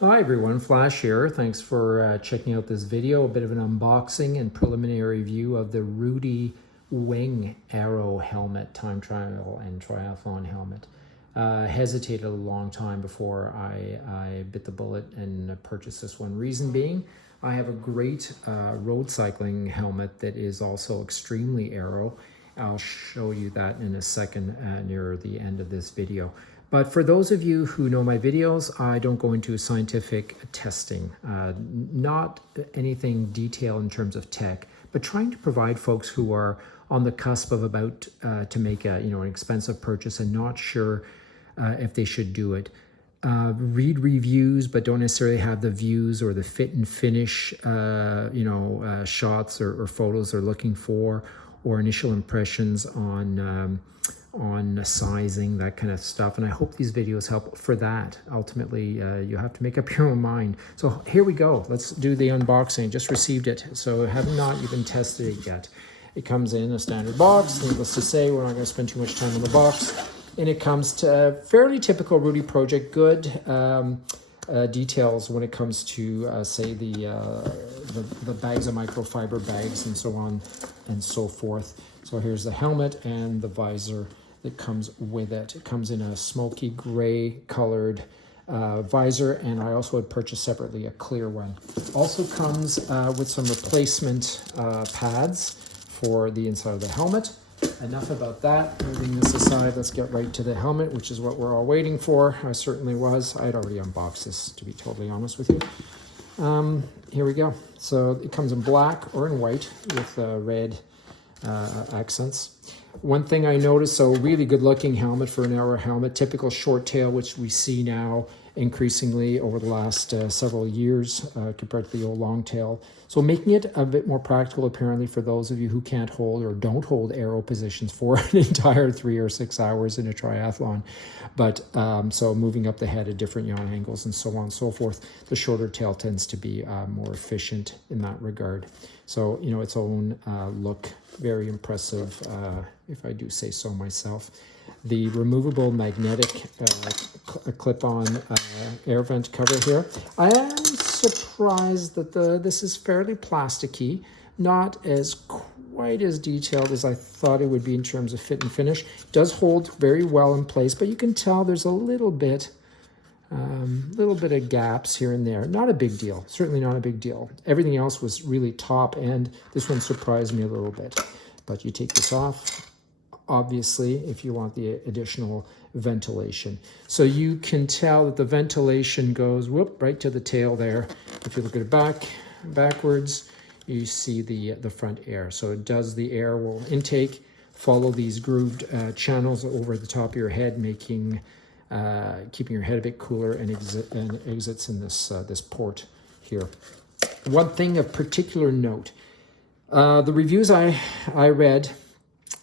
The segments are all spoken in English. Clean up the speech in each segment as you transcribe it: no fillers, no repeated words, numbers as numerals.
Hi everyone, Flash here. Thanks for checking out this video. A bit of an unboxing and preliminary view of the Rudy Wing Aero helmet, time trial and triathlon helmet. Hesitated a long time before I bit the bullet and purchased this one. Reason being, I have a great road cycling helmet that is also extremely aero. I'll show you that in a second near the end of this video. But for those of you who know my videos, I don't go into scientific testing, not anything detailed in terms of tech, but trying to provide folks who are on the cusp of about to make an expensive purchase and not sure if they should do it. Read reviews, but don't necessarily have the views or the fit and finish, shots or photos they're looking for, or initial impressions on sizing, that kind of stuff. And I hope these videos help for that. Ultimately, you have to make up your own mind. So here we go. Let's do the unboxing. Just received it, so have not even tested it yet. It comes in a standard box. Needless to say, we're not going to spend too much time on the box. And it comes to fairly typical Rudy project. Good details when it comes to, say, the bags of microfiber bags and so on and so forth. So here's the helmet and the visor that comes with it. It comes in a smoky gray colored visor, and I also had purchased separately a clear one. Also comes with some replacement pads for the inside of the helmet. Enough about that. Moving this aside, let's get right to the helmet, which is what we're all waiting for. I certainly was. I had already unboxed this, to be totally honest with you. Here we go. So it comes in black or in white with red accents. One thing I noticed, so really good looking helmet for an Aero helmet, typical short tail, which we see now increasingly over the last several years compared to the old long tail. So making it a bit more practical apparently for those of you who can't hold or don't hold aero positions for an entire 3 or 6 hours in a triathlon. But so moving up the head at different yaw angles and so on and so forth, the shorter tail tends to be more efficient in that regard. So, its own look, very impressive, if I do say so myself. The removable magnetic clip-on air vent cover here. I am surprised that this is fairly plasticky, not as quite as detailed as I thought it would be in terms of fit and finish. It does hold very well in place, but you can tell there's a little bit of gaps here and there. Not a big deal, certainly not a big deal. Everything else was really top end. This one surprised me a little bit. But you take this off, obviously, if you want the additional ventilation. So you can tell that the ventilation goes right to the tail there. If you look at it backwards, you see the front air. So it does, the air will intake, follow these grooved channels over the top of your head, making keeping your head a bit cooler, and exits in this port here. One thing of particular note, the reviews I read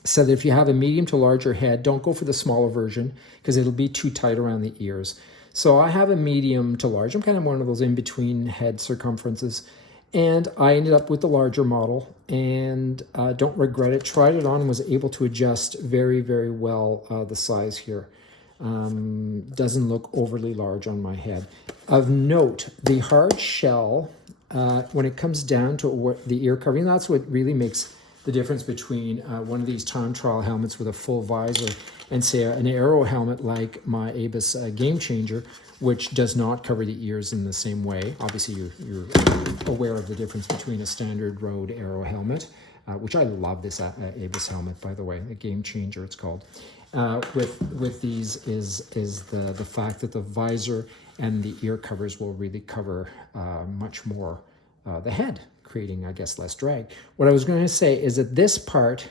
said that if you have a medium to larger head, don't go for the smaller version because it'll be too tight around the ears. So I have a medium to large. I'm kind of one of those in-between head circumferences. And I ended up with the larger model and don't regret it. Tried it on and was able to adjust very, very well the size here. Doesn't look overly large on my head. Of note, the hard shell, when it comes down to the ear covering, that's what really makes the difference between one of these time trial helmets with a full visor and say an Aero helmet like my Avis Game Changer, which does not cover the ears in the same way. Obviously, you're aware of the difference between a standard road Aero helmet, which I love this Avis helmet, by the way, a Game Changer it's called. With these is the fact that the visor and the ear covers will really cover much more the head, creating, I guess, less drag. What I was going to say is that this part,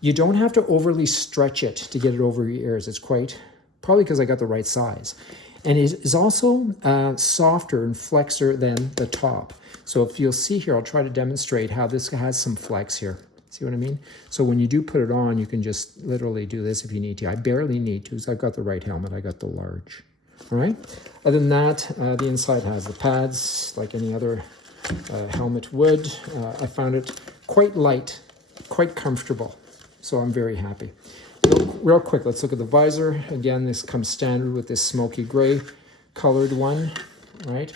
you don't have to overly stretch it to get it over your ears. It's quite, probably because I got the right size. And it is also softer and flexor than the top. So if you'll see here, I'll try to demonstrate how this has some flex here. See what I mean? So when you do put it on, you can just literally do this if you need to. I barely need to, so I've got the right helmet. I got the large. All right? Other than that, the inside has the pads like any other helmet would. I found it quite light, quite comfortable. So I'm very happy. Real quick, let's look at the visor. Again, this comes standard with this smoky gray colored one. right?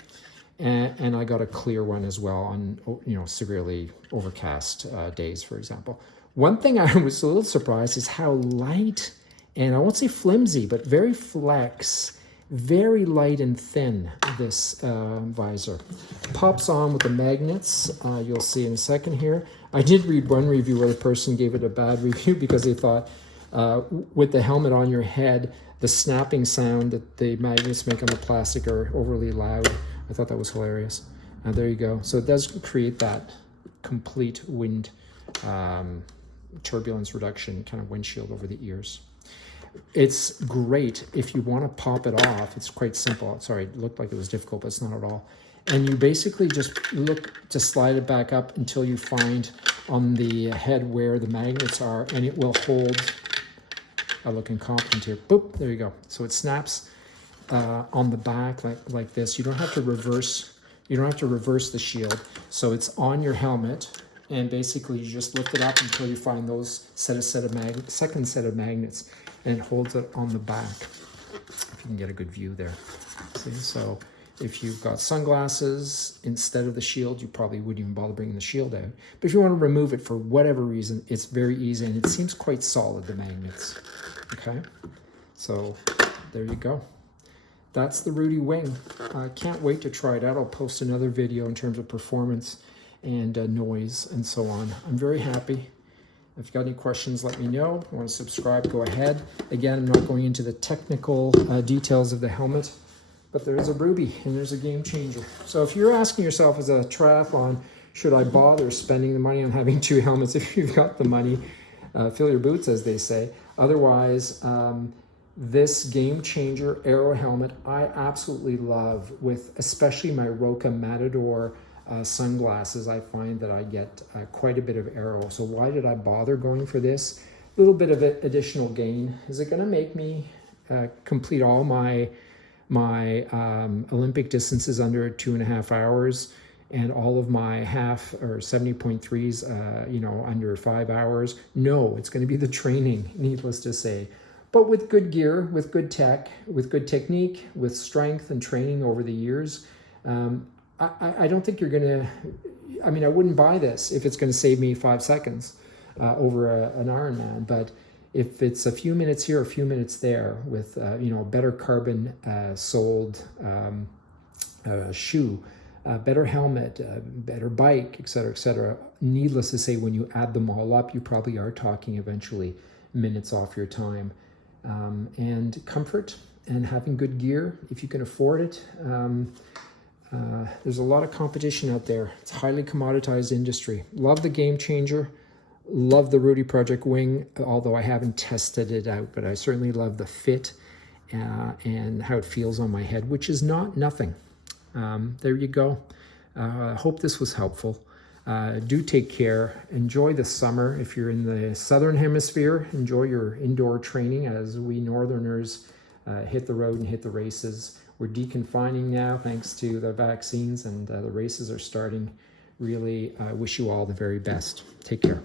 And I got a clear one as well on, you know, severely overcast days, for example. One thing I was a little surprised is how light, and I won't say flimsy, but very flex, very light and thin, this visor. Pops on with the magnets, you'll see in a second here. I did read one review where the person gave it a bad review because they thought with the helmet on your head, the snapping sound that the magnets make on the plastic are overly loud. I thought that was hilarious. There you go. So it does create that complete wind turbulence reduction kind of windshield over the ears. It's great if you want to pop it off. It's quite simple. Sorry, it looked like it was difficult, but it's not at all. And you basically just look to slide it back up until you find on the head where the magnets are, and it will hold. I'm looking confident here. Boop, there you go. So it snaps on the back like this. You don't have to reverse. You don't have to reverse the shield. So it's on your helmet, and basically you just lift it up until you find those second set of magnets, and it holds it on the back. If you can get a good view there. See, so if you've got sunglasses instead of the shield, you probably wouldn't even bother bringing the shield out. But if you want to remove it for whatever reason, it's very easy, and it seems quite solid, the magnets. Okay, so there you go. That's the Rudy wing. I can't wait to try it out. I'll post another video in terms of performance and noise and so on. I'm very happy. If you've got any questions, let me know. If you want to subscribe, go ahead. Again, I'm not going into the technical details of the helmet, but there is a Ruby and there's a game changer. So if you're asking yourself as a triathlon, should I bother spending the money on having two helmets? If you've got the money, fill your boots, as they say. Otherwise, this game changer Aero helmet, I absolutely love, with especially my Roca Matador sunglasses. I find that I get quite a bit of Aero. So why did I bother going for this? A little bit of additional gain. Is it going to make me complete all my Olympic distances under 2.5 hours, and all of my half or 70.3s, you know, under 5 hours? No, it's going to be the training, needless to say. But with good gear, with good tech, with good technique, with strength and training over the years, I don't think you're going to, I mean, I wouldn't buy this if it's going to save me 5 seconds over an Ironman. But if it's a few minutes here, a few minutes there, with, you know, better carbon soled shoe, better helmet, better bike, et cetera, needless to say, when you add them all up, you probably are talking eventually minutes off your time. And comfort and having good gear, if you can afford it. There's a lot of competition out there. It's a highly commoditized industry. Love the game changer. Love the Rudy Project wing, although I haven't tested it out, but I certainly love the fit and how it feels on my head, which is not nothing. There you go. I hope this was helpful. Do take care. Enjoy the summer. If you're in the southern hemisphere, enjoy your indoor training as we northerners hit the road and hit the races. We're deconfining now thanks to the vaccines, and the races are starting. Really wish you all the very best. Take care.